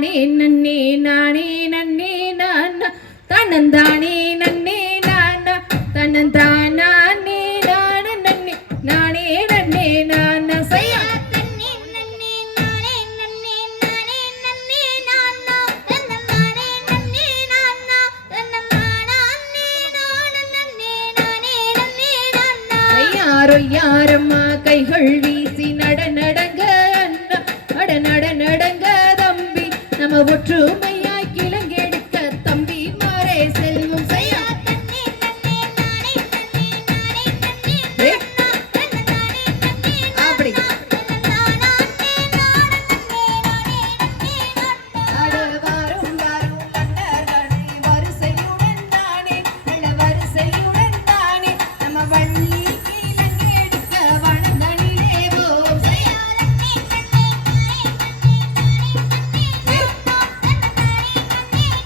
நன்னே நானே நன்னே நான் தன்னந்தானே நன்னே நான் தன்னந்தானே நான் நன்னே நானே நன்னே நான் செய்யா தன்னே நன்னே நானே நன்னே நானே நன்னே நான் தன்னந்தானே நன்னே நான் தன்னந்தானே நான் நன்னே நானே நன்னே நான் யாரோ யாரம்மா கைகள் வீசி நடங்க அட நடங்க தம்பி நம்ம ஒற்றுமையாய் கிளங்கெடுக்க தம்பி மாறே செல்வம் செய்யா தன்னே நன்னே நானே நன்னே நானே நன்னே அப்படி அட வாரும் வாரும் மன்னர்களே வரிசையுடன் தானே நல்ல வரிசையுடன் தானே நம்ம வள்ளி கிளங்கெடுக்க வனங்களிலே போம் செய்யா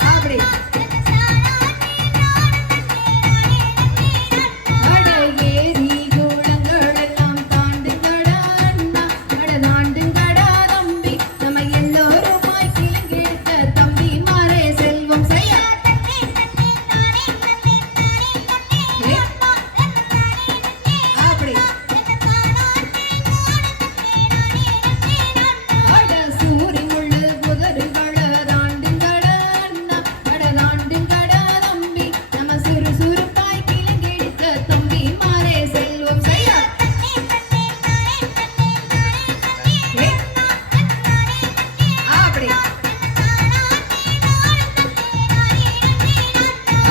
அப்படி அட ஏரி குளங்களெல்லாம் தாண்டுங்கடா அண்ணா அட தாண்டுங்கடா தம்பி நம்ம எல்லோருமாய் கிளங்கெடுக்க தம்பி மாறே செல்வம் செய்யா அப்படி அட சூரி முள்ளு புதருகள தாண்டுங்கடா அண்ணா அட தாண்டுங்கடா தம்பி நம்ம சுறுசுறுப்பாய் கிளங்கெடுக்க தம்பி மாறே செல்வம் செய்யா அப்படி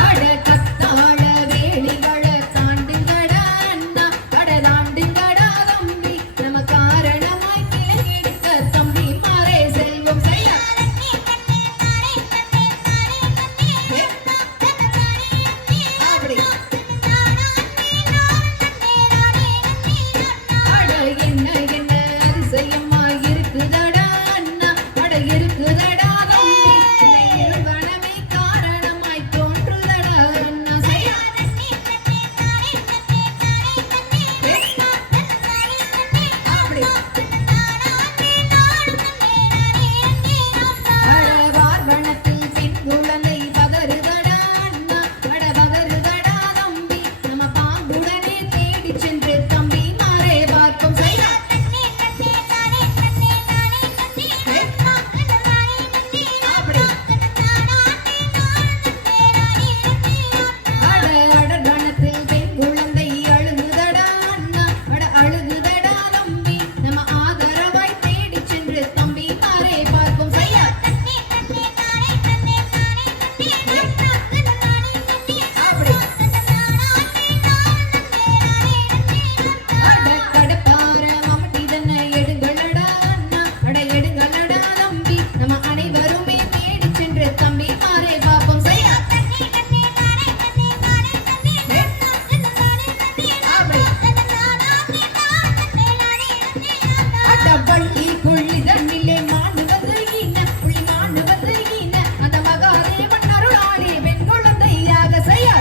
அட கத்தாழ வேலிகள தாண்டுங்கடா அண்ணா அட தாண்டுங்கடா தம்பி நம்ம காரணமாய் கிளங்கெடுக்க தம்பி மாறே செல்வம் செய்யா அப்படி அட என்ன அதிசயமாய் இருக்குதடா அண்ணா அட இருக்குதடா தம்பி இந்த வனமே காரணமாய் தோன்றுதடா அண்ணா செய்யா அப்படி அட வார்வனத்தில் பெண் குழந்தை பகருதடா அண்ணா அட பகருதடா தம்பி நம்ம பாம்புடனே தேடிச் சென்று தம்பி மாறே பார்க்கும் செய்யா அப்படி அடடனத்தில் பெண் குழந்தை அழுகுதடா அண்ணா அட அழுகுதடா தம்பி நம்ம ஆதரவாய் தேடிச் சென்று தம்பி மாறே பார்க்கும் செய்யா அப்படி அட கடப்பார மம்முட்டி தன்னை எடுங்களடா அண்ணா அட எடுங்களடா தம்பி நம்ம அனைவருமே தேடிச் சென்று தம்பி மாறே பார்ப்போம் செய்யா அப்படி அட வள்ளி கொள்ளி தன்னிலே மாணுவது ஈன புள்ளி மாணுவது ஈன அந்த மகாதேவன் அருளாலே பெண் குழந்தையாக செய்யா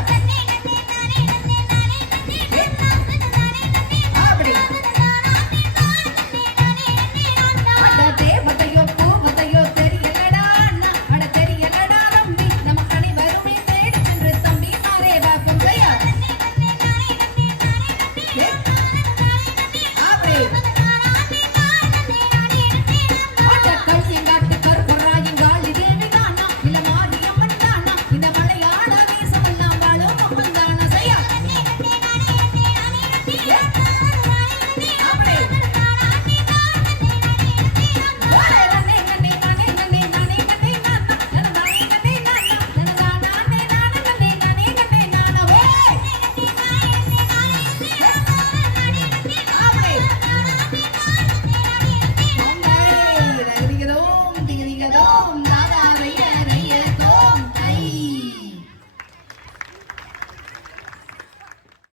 அப்படி அட தேவதையோ பூவதையோ தெரியலடா அண்ணா அட தெரியலடா தம்பி நம்ம அனைவருமே தேடிச் சென்று தம்பி மாறே பார்ப்போம் செய்யா அப்படி